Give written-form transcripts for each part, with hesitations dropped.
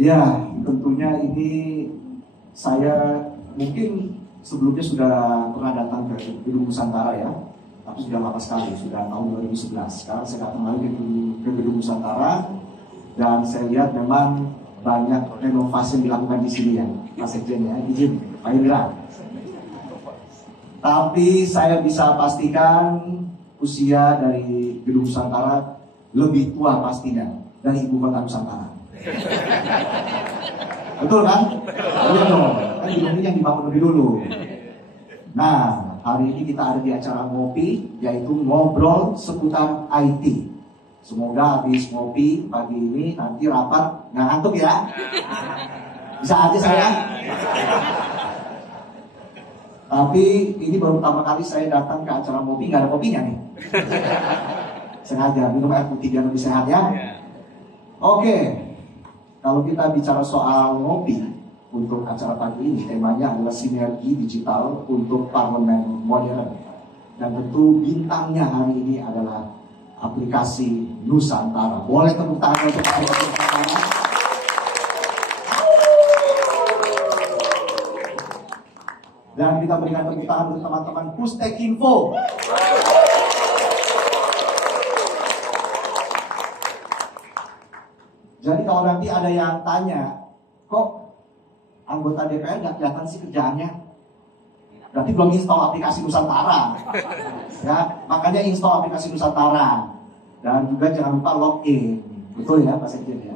Ya, tentunya ini saya mungkin sebelumnya sudah pernah datang ke Gedung Nusantara ya, tapi sudah lama sekali, sudah tahun 2011. Sekarang saya datang lagi ke Gedung Nusantara dan saya lihat memang banyak renovasi yang dilakukan di sini ya, Mas Sekjen ya, izin Pak Indra. Tapi saya bisa pastikan usia dari Gedung Nusantara lebih tua pastinya dari Ibu Kota Nusantara. Betul kan? Iya dong. Kan gedung ini yang dibangun lebih dulu. Nah, hari ini kita ada di acara ngopi, yaitu ngobrol seputar IT. Semoga habis ngopi pagi ini nanti rapat nggak ngantuk ya. Bisa aja saya. Tapi ini baru pertama kali saya datang ke acara ngopi, nggak ada kopinya nih. Sengaja minum air putih biar lebih sehat ya. Oke. Kalau kita bicara soal ngopi untuk acara pagi ini, temanya adalah sinergi digital untuk parlemen modern. Dan tentu bintangnya hari ini adalah aplikasi Nusantara. Boleh tepuk tangan untuk aplikasi Nusantara? Dan kita berikan tepuk tangan untuk teman-teman Pustek Info. Jadi kalau nanti ada yang tanya, kok anggota DPR nggak kelihatan sih kerjaannya? Berarti belum install aplikasi Nusantara. Ya, makanya install aplikasi Nusantara. Dan juga jangan lupa login. Betul ya Pak Sekjen ya?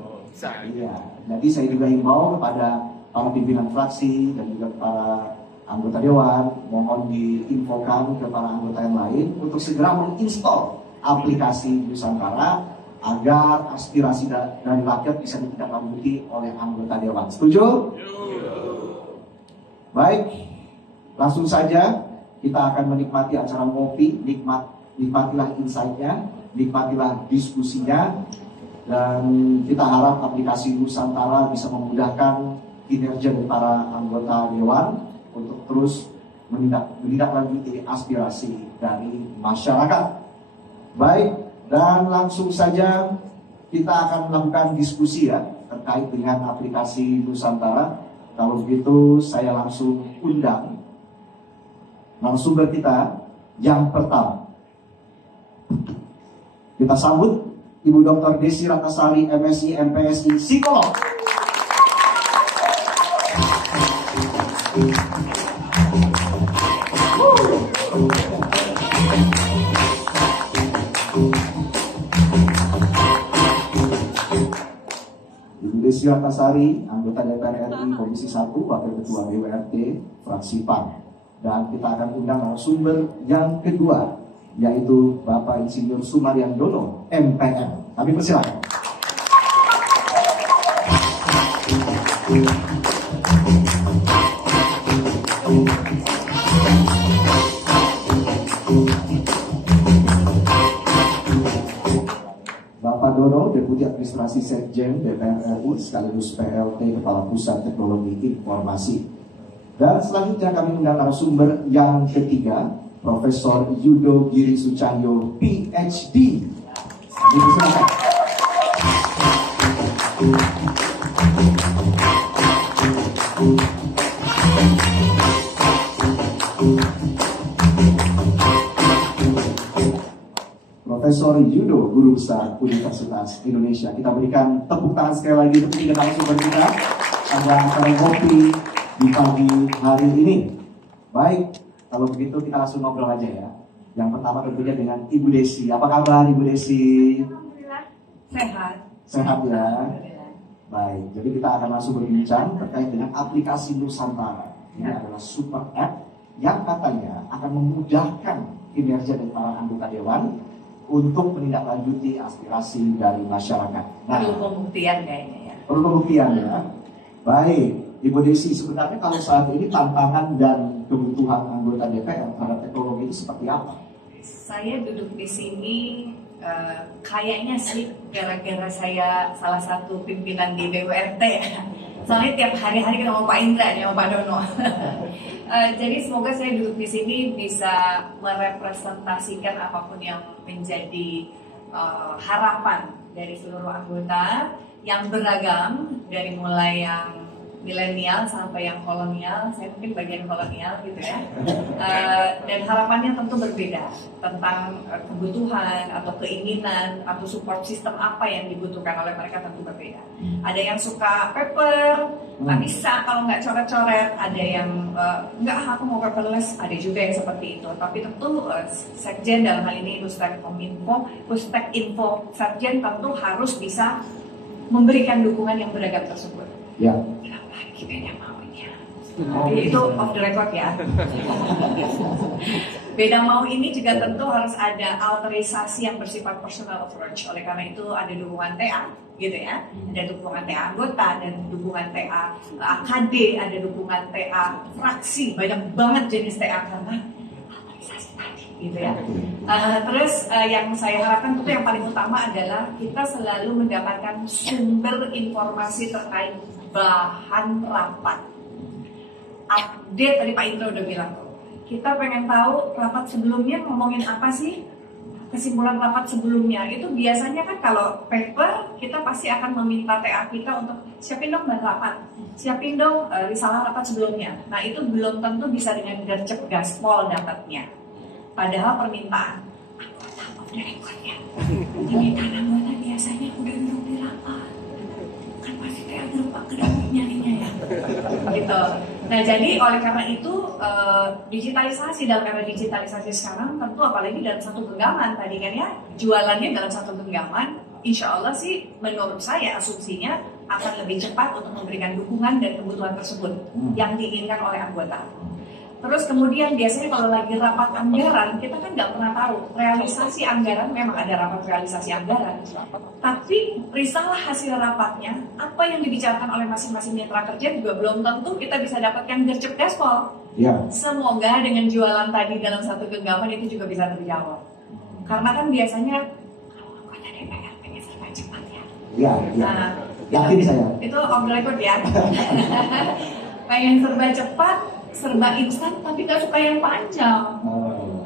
Iya. Jadi saya juga himbau kepada para pimpinan fraksi dan juga para anggota dewan, mohon diinfokan ke para anggota yang lain untuk segera menginstall aplikasi Nusantara agar aspirasi dari rakyat bisa ditindaklanjuti oleh anggota dewan. Setuju? Baik, langsung saja kita akan menikmati acara ngopi. Nikmatilah insight-nya, nikmatilah diskusinya, dan kita harap aplikasi Nusantara bisa memudahkan kinerja dari para anggota dewan untuk terus menindaklanjuti aspirasi dari masyarakat. Baik. Dan langsung saja kita akan melakukan diskusi ya terkait dengan aplikasi Nusantara. Kalau begitu saya langsung undang narasumber kita yang pertama. Kita sambut Ibu Dr. Desi Ratnasari, MSI, MPSI, Psikolog. Desi Ratnasari, anggota DPR RI Komisi 1, Wakil Ketua DWRT, Fraksi PAN. Dan kita akan undang narasumber yang kedua, yaitu Bapak Insinyur Sumaryandono, MPM. Kami persilakan. Bapak Dono, Deputi Administrasi Sekjen DPR RI sekaligus PLT Kepala Pusat Teknologi Informasi. Dan selanjutnya kami undang narasumber yang ketiga, Profesor Yudo Giri Sucahyo, PhD. Silakan. Profesor Yudo, Guru Besar Universitas Indonesia. Kita berikan tepuk tangan sekali lagi untuk tiga narasumber kita pada acara ngopi di pagi hari ini. Baik, kalau begitu kita langsung ngobrol aja ya. Yang pertama tentunya dengan Ibu Desi. Apa kabar Ibu Desi? Alhamdulillah, sehat. Sehat ya. Baik, jadi kita akan langsung berbincang terkait dengan aplikasi Nusantara. Ini adalah super app yang katanya akan memudahkan kinerja dari para anggota dewan untuk menindaklanjuti aspirasi dari masyarakat. Nah, perlu pembuktian kayaknya ya. Perlu pembuktian ya. Baik, Ibu Desi, sebenarnya kalau saat ini tantangan dan kebutuhan anggota DPR terhadap teknologi itu seperti apa? Saya duduk di sini kayaknya sih gara-gara saya salah satu pimpinan di BWRT. Soalnya tiap hari-hari kita mau Pak Indra nih, sama Pak Dono. Jadi semoga saya duduk di sini bisa merepresentasikan apapun yang menjadi harapan dari seluruh anggota yang beragam, dari mulai yang milenial sampai yang kolonial. Saya mungkin bagian kolonial gitu ya. Dan harapannya tentu berbeda tentang kebutuhan atau keinginan atau support system apa yang dibutuhkan oleh mereka tentu berbeda. Ada yang suka paper, nggak bisa kalau nggak coret-coret. Ada yang nggak, aku mau paperless. Ada juga yang seperti itu. Tapi tentu Sekjen dalam hal ini Pustek Info Sekjen tentu harus bisa memberikan dukungan yang beragam tersebut. Ya. Lagi beda maunya. Itu off the record ya. Beda mau ini juga tentu harus ada alterisasi yang bersifat personal approach. Oleh karena itu ada dukungan TA, gitu ya. Ada dukungan TA anggota, dan dukungan TA AKD, ada dukungan TA fraksi. Banyak banget jenis TA karena alterisasi tadi, gitu ya. Terus yang saya harapkan itu yang paling utama adalah kita selalu mendapatkan sumber informasi terkait bahan rapat. Update tadi Pak Indra udah bilang, kita pengen tahu rapat sebelumnya ngomongin apa sih, kesimpulan rapat sebelumnya. Itu biasanya kan kalau paper kita pasti akan meminta TA kita untuk siapin dong bahan rapat, siapin dong risalah rapat sebelumnya. Nah itu belum tentu bisa dengan gercep gaspol dapatnya. Padahal permintaan anggota off the record ya, permintaan anggota biasanya udah duduk di rapat, kan pasti kayak lupa ke dapur nyarinya ya, gitu. Nah jadi oleh karena itu digitalisasi, dalam era digitalisasi sekarang tentu apalagi dalam satu genggaman tadi kan ya, jualannya dalam satu genggaman, insya Allah sih menurut saya asumsinya akan lebih cepat untuk memberikan dukungan dan kebutuhan tersebut yang diinginkan oleh anggota. Terus kemudian biasanya kalau lagi rapat anggaran, kita kan nggak pernah tahu realisasi anggaran, memang ada rapat realisasi anggaran. Tapi risalah hasil rapatnya, apa yang dibicarakan oleh masing-masing mitra kerja juga belum tentu kita bisa dapatkan gercep gaspol. Ya. Semoga dengan jualan tadi dalam satu genggaman itu juga bisa terjawab. Karena kan biasanya, kalau anggota DPR pengen serba cepat ya. Ya, ya. Nah, Yakin saya. Itu off the record ya. Pengen serba cepat, serba instan, tapi nggak suka yang panjang.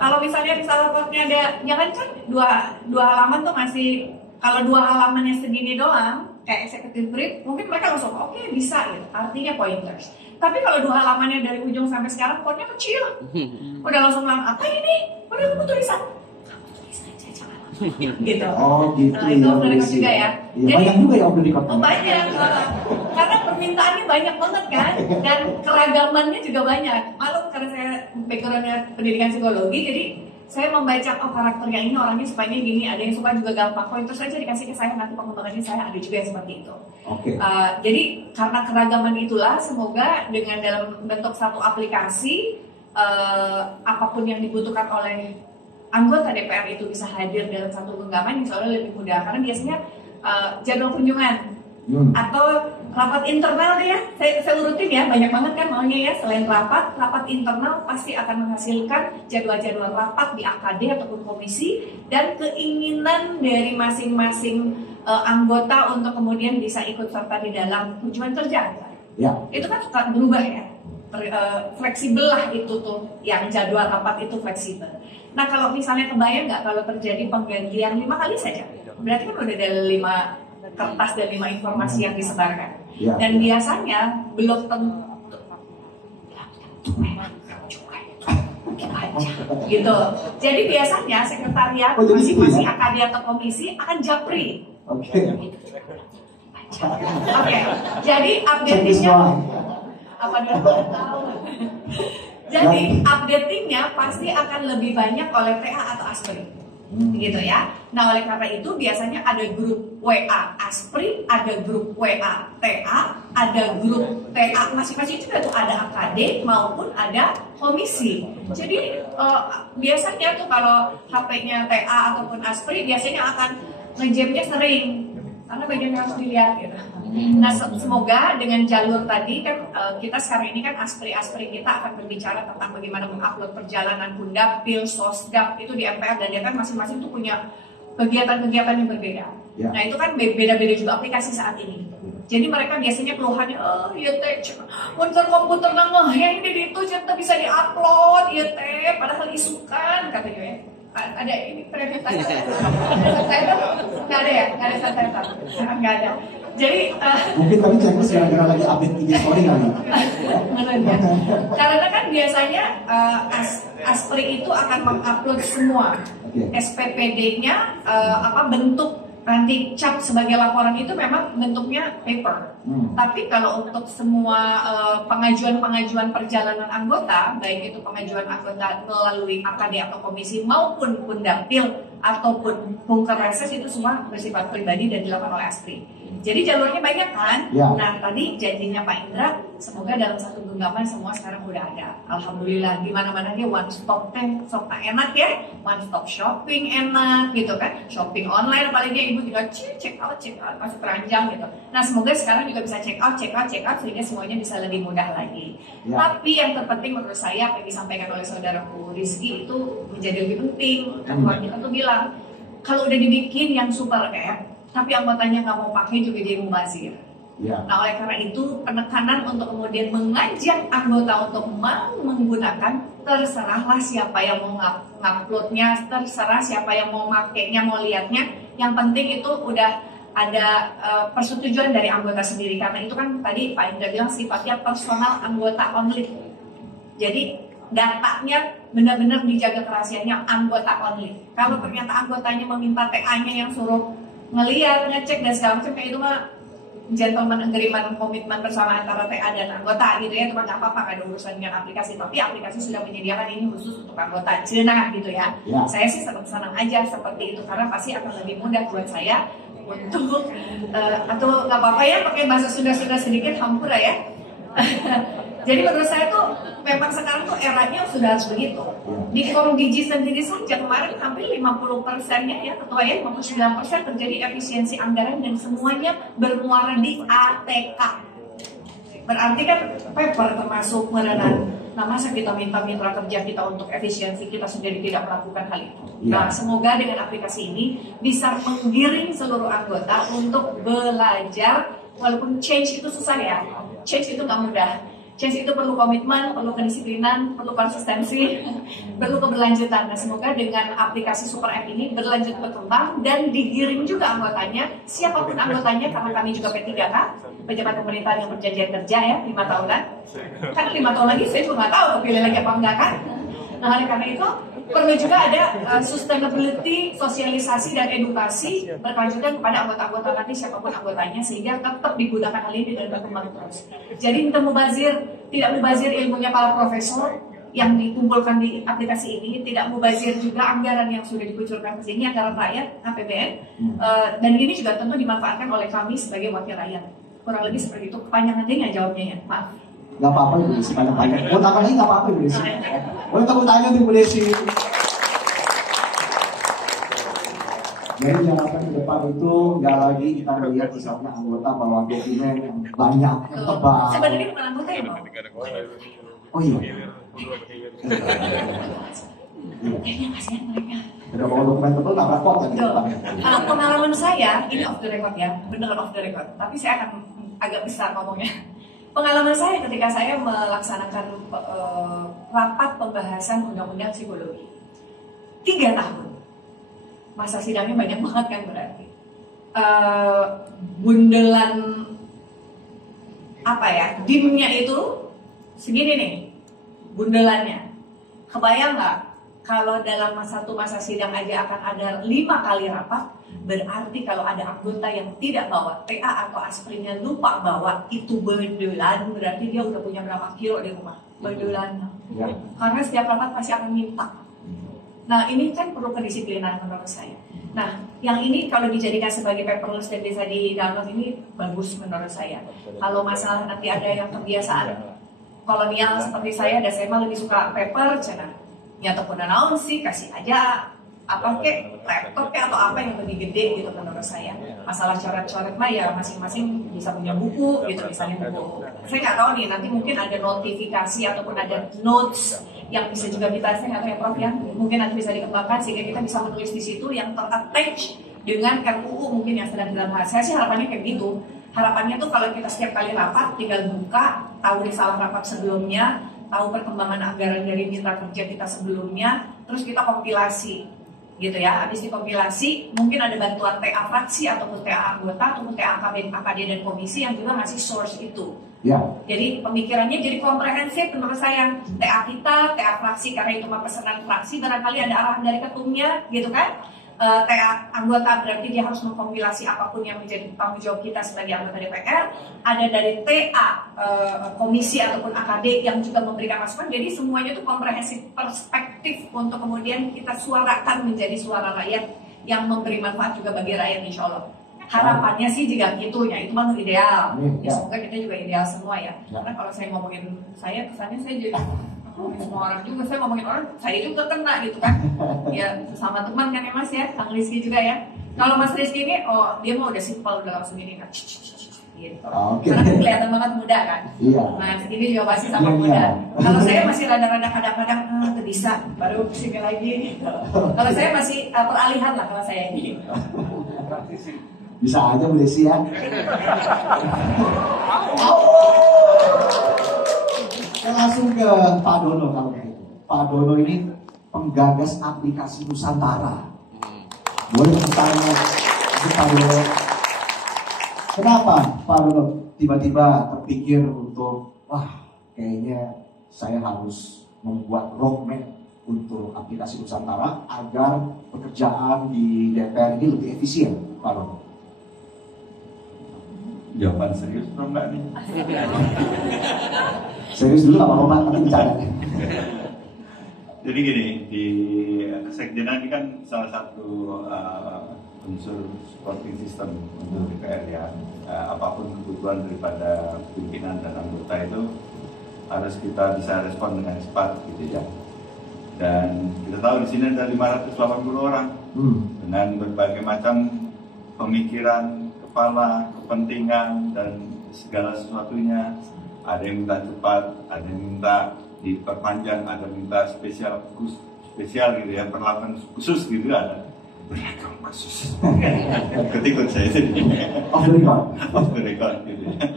Kalau misalnya risalah raportnya ada, jangan kan dua halaman tuh masih, kalau 2 halamannya segini doang, kayak executive brief, mungkin mereka langsung oke, bisa gitu, artinya pointers. Tapi kalau 2 halamannya dari ujung sampai sekarang, font-nya kecil, udah langsung bilang apa ini? Udah kamu tulisan, kamu tulis aja jangan lama, gitu. Oh gitu. Nah, itu off the record juga ya. Jadi, banyak juga ya off the record. Oh banyak, karena permintaannya banyak banget kan, dan keragamannya juga banyak. Malu karena saya backgroundnya pendidikan psikologi, jadi saya membaca karakter yang ini orangnya sukanya gini, ada yang suka juga gampang. Pointer saja dikasih ke saya, nanti pengembangannya saya ada juga yang seperti itu. Oke. Jadi karena keragaman itulah, semoga dengan dalam bentuk satu aplikasi, apapun yang dibutuhkan oleh anggota DPR itu bisa hadir dalam satu genggaman, insya Allah lebih mudah. Karena biasanya jadwal kunjungan atau rapat internal deh ya, saya urutin ya, banyak banget kan maunya ya. Selain rapat internal pasti akan menghasilkan jadwal-jadwal rapat di AKD ataupun komisi, dan keinginan dari masing-masing anggota untuk kemudian bisa ikut serta di dalam kunjungan kerja. Ya. Itu kan suka berubah ya, fleksibel lah itu tuh, yang jadwal rapat itu fleksibel. Nah kalau misalnya kebayang nggak kalau terjadi penggantian 5 kali saja, berarti kan udah ada 5 kertas dan 5 informasi yang disebarkan. Ya. Dan biasanya belum tentu gitu. Jadi biasanya sekretariat masing-masing AKD atau komisi akan japri. Oke. Oke. Jadi updatingnya apa dia tahu? Jadi updatingnya pasti akan lebih banyak oleh TA atau ASPRI. Gitu ya. Nah oleh karena itu biasanya ada grup WA ASPRI, ada grup WA TA, ada grup TA masing-masing juga tuh, ada AKD maupun ada komisi. Jadi biasanya tuh kalau HP-nya TA ataupun ASPRI biasanya akan ngejamnya sering, karena bagian yang harus dilihat gitu. Nah semoga dengan jalur tadi kan kita sekarang ini kan ASPRI kita akan berbicara tentang bagaimana mengupload perjalanan Kundapil, Sosgap itu di MPR, dan DPR masing-masing tuh punya kegiatan-kegiatan yang berbeda. Ya. Nah itu kan beda-beda juga aplikasi saat ini. Jadi mereka biasanya keluhannya, iya teh, muncul komputer nang yang ini itu cerita bisa diupload, iya teh, padahal isukan katanya ya. Ada ini nggak ada ya, nggak ada subtitle, nggak ada. Jadi mungkin tadi checklist gara-gara lagi update IG story kali. Karena kan biasanya Aspri itu akan mengupload semua SPPD-nya, bentuk nanti cap sebagai laporan itu memang bentuknya paper. Tapi kalau untuk semua pengajuan-pengajuan perjalanan anggota, baik itu pengajuan anggota melalui AKD atau komisi maupun Pundapil ataupun Bunker Reses, itu semua bersifat pribadi dan dilakukan oleh Aspri. Jadi jalurnya banyak kan? Ya. Nah tadi janjinya Pak Indra, semoga dalam satu genggaman semua sekarang udah ada. Alhamdulillah, di mana-mana dia one stop enak ya, one stop shopping enak gitu kan, shopping online apalagi ibu tinggal check out masuk keranjang gitu. Nah semoga sekarang juga bisa check out sehingga semuanya bisa lebih mudah lagi. Ya. Tapi yang terpenting menurut saya apa yang disampaikan oleh saudaraku Rizky itu menjadi lebih penting. Ketua kita tuh bilang kalau udah dibikin yang super kayak tapi anggotanya nggak mau pakai juga dia mubazir. Ya. Nah oleh karena itu penekanan untuk kemudian mengajak anggota untuk mau menggunakan, terserahlah siapa yang mau nguploadnya, terserah siapa yang mau makainya, mau lihatnya. Yang penting itu udah ada persetujuan dari anggota sendiri, karena itu kan tadi Pak Indra bilang sifatnya personal anggota only. Jadi datanya benar-benar dijaga kerahasiaannya anggota only. Kalau ternyata anggotanya meminta TA-nya yang suruh ngeliat, ngecek dan segala macam, kayak itu mah gentleman agreement, komitmen bersama antara TA dan anggota gitu ya, cuma nggak apa-apa, nggak ada urusan dengan aplikasi, tapi aplikasi sudah menyediakan ini khusus untuk anggota jenah gitu ya. Saya sih senang aja seperti itu karena pasti akan lebih mudah buat saya untuk atau nggak apa-apa ya pakai bahasa Sunda sedikit, hampura ya. Jadi menurut saya tuh memang sekarang tuh eranya sudah harus begitu. Di Forum Digi sendiri saja kemarin hampir 50%-nya ya ketua ya, 59% terjadi efisiensi anggaran dan semuanya bermuara di ATK. Berarti kan paper termasuk merenan. Nah masa kita minta mitra kerja kita untuk efisiensi, kita sendiri tidak melakukan hal itu. Nah semoga dengan aplikasi ini bisa menggiring seluruh anggota untuk belajar, walaupun change itu susah ya. Change itu nggak mudah. Change itu perlu komitmen, perlu kedisiplinan, perlu konsistensi, perlu keberlanjutan. Nah, semoga dengan aplikasi Super App ini berlanjut berkembang dan digiring juga anggotanya, siapapun anggotanya, karena kami juga P3K, pejabat pemerintahan yang berjanjian kerja ya, 5 tahunan. Kan 5 tahun lagi saya juga nggak tahu kepilih lagi apa enggak kan. Nah, oleh karena itu perlu juga ada sustainability, sosialisasi dan edukasi berkelanjutan kepada anggota-anggota nanti siapapun anggotanya sehingga tetap digunakan hal ini dan berkembang terus. Jadi tidak mubazir ilmunya para profesor yang dikumpulkan di aplikasi ini, tidak mubazir juga anggaran yang sudah dikucurkan ke sini, anggaran rakyat, APBN, dan ini juga tentu dimanfaatkan oleh kami sebagai wakil rakyat. Kurang lebih seperti itu. Kepanjangan nggak jawabnya ya, maaf. Gak apa-apa Ibu Desi, banyak-banyak. Mau tambah lagi gak apa-apa Ibu Desi. Boleh tepuk tangan Ibu Desi. Jadi diharapkan ke depan itu nggak lagi kita melihat misalnya anggota bawa dokumen yang banyak, yang tebal. Sebenarnya bukan anggota ya, Bang? Oh iya. Kayaknya kasihan mereka. Udah bawa dokumen tebal nggak repot kan? Pengalaman saya, ini off the record ya, beneran off the record. Tapi saya akan agak besar ngomongnya. Pengalaman saya ketika saya melaksanakan rapat pembahasan undang-undang psikologi 3 tahun, masa sidangnya banyak banget kan berarti bundelan apa ya, dimnya itu segini nih bundelannya. Kebayang nggak kalau dalam satu masa sidang aja akan ada 5 kali rapat? Berarti kalau ada anggota yang tidak bawa TA atau asprinnya lupa bawa itu bedelan, berarti dia udah punya berapa kilo di rumah bedelan. Karena setiap rapat pasti akan minta. Nah ini kan perlu kedisiplinan menurut saya. Nah yang ini kalau dijadikan sebagai paperless dan bisa di-download ini bagus menurut saya. Kalau masalah nanti ada yang kebiasaan kolonial seperti saya, dan saya mah lebih suka paper, cina nyata pun naon sih, kasih aja apa kek, laptop kek atau apa yang lebih gede gitu menurut saya. Masalah coret-coret mah ya masing-masing bisa punya buku gitu, misalnya buku. Saya nggak tahu nih, nanti mungkin ada notifikasi ataupun ada notes yang bisa juga kita, saya nggak tahu ya Prof ya, mungkin nanti bisa dikembangkan sehingga kita bisa menulis di situ yang ter-attach dengan RUU mungkin yang sedang dibahas. Saya sih harapannya kayak gitu. Harapannya tuh kalau kita setiap kali rapat tinggal buka, tahu risalah rapat sebelumnya, tahu perkembangan anggaran dari mitra kerja kita sebelumnya, terus kita kompilasi. gitu ya. Habis dikompilasi, mungkin ada bantuan TA fraksi ataupun TA anggota ataupun TA AKD dan komisi yang juga ngasih source itu. Ya. Jadi pemikirannya jadi komprehensif menurut saya. TA kita, TA fraksi karena itu mah pesanan fraksi, barangkali ada arahan dari ketumnya gitu kan. TA anggota berarti dia harus mengkompilasi apapun yang menjadi tanggung jawab kita sebagai anggota DPR. Ada dari TA komisi ataupun AKD yang juga memberikan masukan. Jadi semuanya itu komprehensif perspektif untuk kemudian kita suarakan menjadi suara rakyat yang memberi manfaat juga bagi rakyat, insya Allah. Harapannya sih jika gitu ya, itu mah ideal. Ya semoga kita juga ideal semua ya. Karena kalau saya ngomongin saya, kesannya saya jadi ngomongin semua orang juga, saya ngomongin orang, saya juga kena gitu kan. Ya sama teman kan ya Mas ya, Kang Rizky juga ya. Kalau Mas Rizky ini, oh dia mau udah simpel, udah langsung gini kan, gitu. Karena kelihatan banget muda kan. Iya. Mas ini juga pasti sama muda. Kalau saya masih rada-rada kadang-kadang bisa, baru kesini lagi. Kalau saya masih peralihan lah kalau saya ini. Bisa aja Bu Desi ya. Saya langsung ke Pak Dono kalau kayak gitu. Pak Dono ini penggagas aplikasi Nusantara. Boleh bertanya Pak Dono, kenapa Pak Dono tiba-tiba terpikir untuk kayaknya saya harus membuat roadmap untuk aplikasi Nusantara agar pekerjaan di DPR ini lebih efisien, Pak Dono? Jawaban serius atau enggak nih? Serius dulu apa Pak? Nanti bicara. Jadi gini, di Kesekjenan ini kan salah satu unsur supporting system untuk DPR ya. Apapun kebutuhan daripada pimpinan dan anggota itu harus kita bisa respon dengan cepat gitu ya. Dan kita tahu di sini ada 580 orang dengan berbagai macam pemikiran, kepala, kepentingan dan segala sesuatunya. Ada yang minta cepat, ada yang minta diperpanjang, ada yang minta spesial gitu ya, perlakuan khusus gitu ada. Beragam khusus. Ketikut saya jadi. Off the record gitu ya.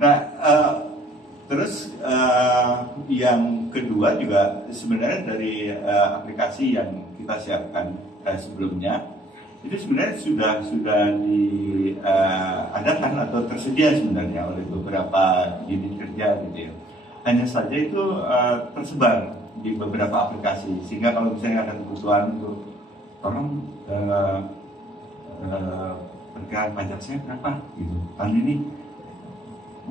Nah, terus yang kedua juga sebenarnya dari aplikasi yang kita siapkan sebelumnya itu sebenarnya sudah diadakan atau tersedia sebenarnya oleh beberapa unit kerja gitu ya. Hanya saja itu tersebar di beberapa aplikasi sehingga kalau misalnya ada kebutuhan untuk tolong perkiraan pajak saya berapa gitu tahun ini,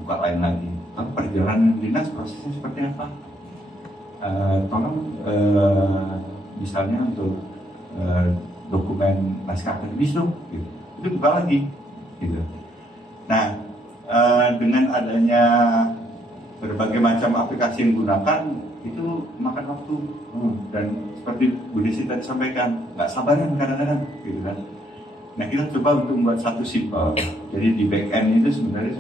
buka lain lagi. Lalu perjalanan dinas prosesnya seperti apa? Tolong misalnya untuk dokumen naskah akademis dong, gitu. Itu buka lagi, gitu. Nah, dengan adanya berbagai macam aplikasi yang digunakan itu makan waktu dan seperti Bu Desi tadi sampaikan, nggak sabaran kadang-kadang, gitu kan. Nah, kita coba untuk membuat satu simpel. Jadi di back end itu sebenarnya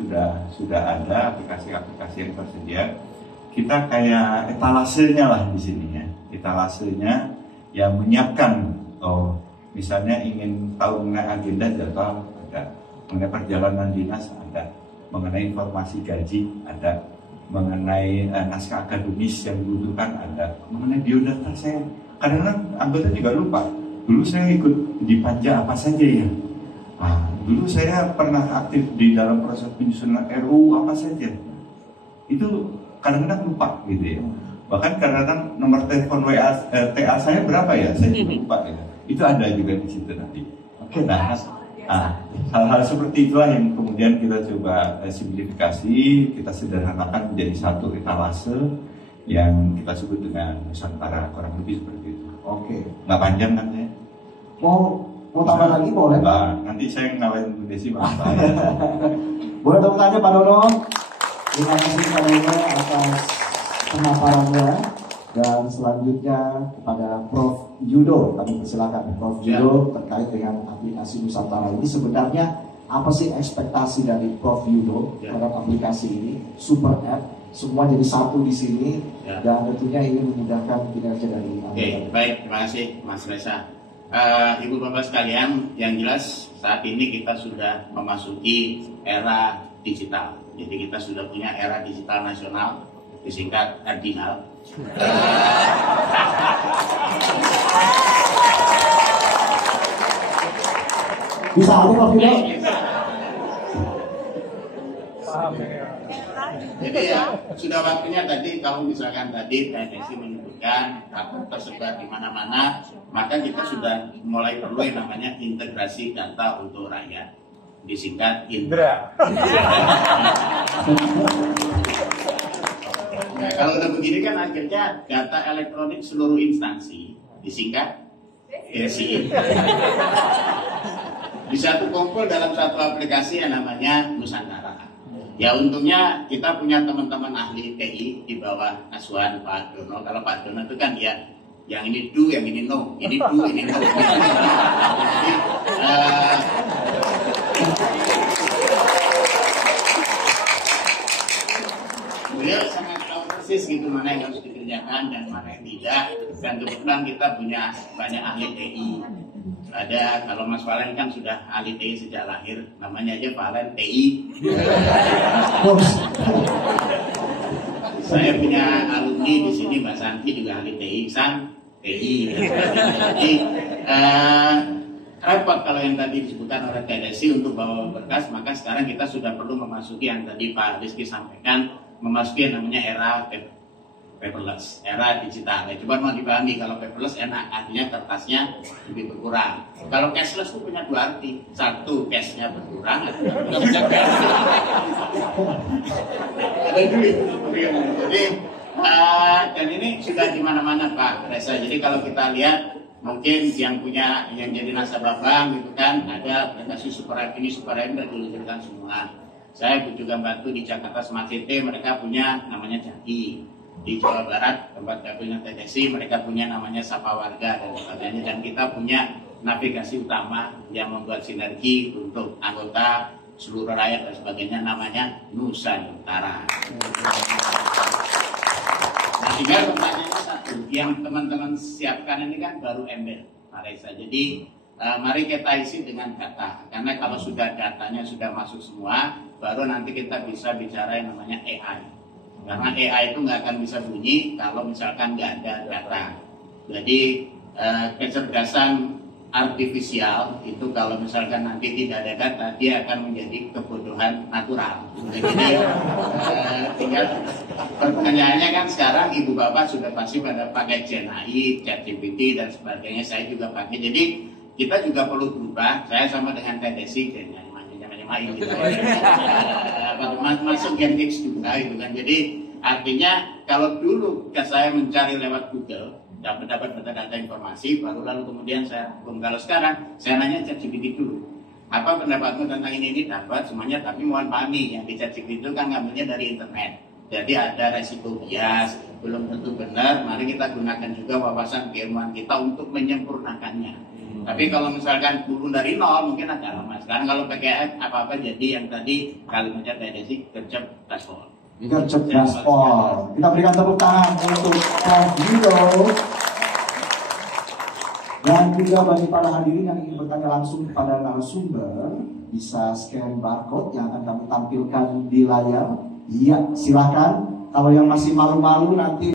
sudah ada aplikasi-aplikasi yang tersedia. Kita kayak etalasenya lah di sini ya, etalasenya yang menyiapkan. Misalnya ingin tahu mengenai agenda jadwal ada, mengenai perjalanan dinas ada, mengenai informasi gaji ada, mengenai naskah akademis yang dibutuhkan ada, mengenai biodata saya. Kadang-kadang anggota juga lupa. Dulu saya ikut di panja apa saja ya. Dulu saya pernah aktif di dalam proses penyusunan RUU apa saja. Itu kadang-kadang lupa gitu ya. Bahkan kadang-kadang nomor telepon TA saya berapa ya? Saya juga lupa gitu. Itu ada juga di situ nanti. Oke, nah, hal-hal seperti itulah yang kemudian kita coba simplifikasi, kita sederhanakan menjadi satu etalase yang kita sebut dengan Nusantara, kurang lebih seperti itu. Oke. Nggak panjang kan ya? Mau tambah lagi boleh? Nanti saya ngalahin Bu Desi Mas. Boleh tepuk tangan Pak Dono. Terima kasih Pak Dono atas pemaparannya. Dan selanjutnya kepada Prof. Yudo, kami persilakan Prof. Yudo terkait dengan aplikasi Nusantara ini. Sebenarnya apa sih ekspektasi dari Prof. Yudo terhadap aplikasi ini? Super app, semua jadi satu di sini dan tentunya ingin memudahkan kinerja dari anggota. Oke, baik, terima kasih Mas Reza. Ibu Bapak sekalian, yang jelas saat ini kita sudah memasuki era digital. Jadi kita sudah punya era digital nasional, disingkat Erdinal. Bisa aku Pak Fidel? Jadi ya sudah waktunya tadi kalau misalkan tadi TNSI menyebutkan data tersebar di mana-mana, maka kita sudah mulai perlu yang namanya integrasi data untuk rakyat, disingkat Indra. Nah, kalau udah begini kan akhirnya data elektronik seluruh instansi, disingkat DESI, bisa terkumpul dalam satu aplikasi yang namanya Nusantara. Ya untungnya kita punya teman-teman ahli TI di bawah asuhan Pak Dono. Kalau Pak Dono itu kan ya yang ini do, yang ini no, ini do, ini no. Jadi, beliau sangat tahu persis gitu mana yang harus dikerjakan dan mana yang tidak. Dan kebetulan kita punya banyak ahli TI. Ada, kalau Mas Valen kan sudah ahli TI sejak lahir, namanya aja Valen TI. Saya punya alumni di sini, Mbak Santi juga ahli TI, San TI. Jadi repot kalau yang tadi disebutkan oleh TDSI untuk bawa berkas, maka sekarang kita sudah perlu memasuki yang tadi Pak Rizky sampaikan, memasuki yang namanya era paperless, era digital. Ya, coba mau dipahami, kalau paperless enak, artinya kertasnya lebih berkurang. Kalau cashless itu punya dua arti. Satu, cashnya berkurang, atau bisa cash. Ada duit. Jadi, dan ini sudah di mana-mana Pak Reza. Jadi kalau kita lihat, mungkin yang punya, yang jadi nasabah bank gitu kan, ada aplikasi Super App ini, Super App sudah diluncurkan semua. Saya juga bantu di Jakarta Smart City, mereka punya namanya Jaki. Di Jawa Barat tempat punya TDSI, mereka punya namanya Sapa Warga dan sebagainya, dan kita punya navigasi utama yang membuat sinergi untuk anggota seluruh rakyat dan sebagainya, namanya Nusantara. Nah, tinggal pertanyaannya satu, yang teman-teman siapkan ini kan baru embed Pak Reza. Jadi mari kita isi dengan data, karena kalau sudah datanya sudah masuk semua, baru nanti kita bisa bicara yang namanya AI. Karena AI itu nggak akan bisa bunyi kalau misalkan nggak ada data. Jadi kecerdasan artifisial itu kalau misalkan nanti tidak ada data, dia akan menjadi kebodohan natural. Jadi tinggal pertanyaannya kan sekarang ibu bapak sudah pasti pada pakai Gen AI, ChatGPT dan sebagainya. Saya juga pakai. Jadi kita juga perlu berubah. Saya sama dengan TDSI main gitu. Masuk Gen X juga gitu kan. Jadi artinya kalau dulu saya mencari lewat Google dapat data informasi, baru lalu kemudian saya kalau sekarang saya nanya ChatGPT dulu, apa pendapatmu tentang ini dapat semuanya, tapi mohon pahami yang di ChatGPT itu kan ngambilnya dari internet, jadi ada resiko bias, belum tentu benar. Mari kita gunakan juga wawasan keilmuan kita untuk menyempurnakannya. Tapi kalau misalkan turun dari nol mungkin agak lama. Sekarang kalau pakai apa-apa jadi yang tadi kalimatnya TDSI gercep dashboard. Gercep dashboard. Kita berikan tepuk tangan untuk Prof. Guido. Dan juga bagi para hadirin yang ingin bertanya langsung kepada narasumber, bisa scan barcode yang akan kami tampilkan di layar. Iya, silakan. Kalau yang masih malu-malu nanti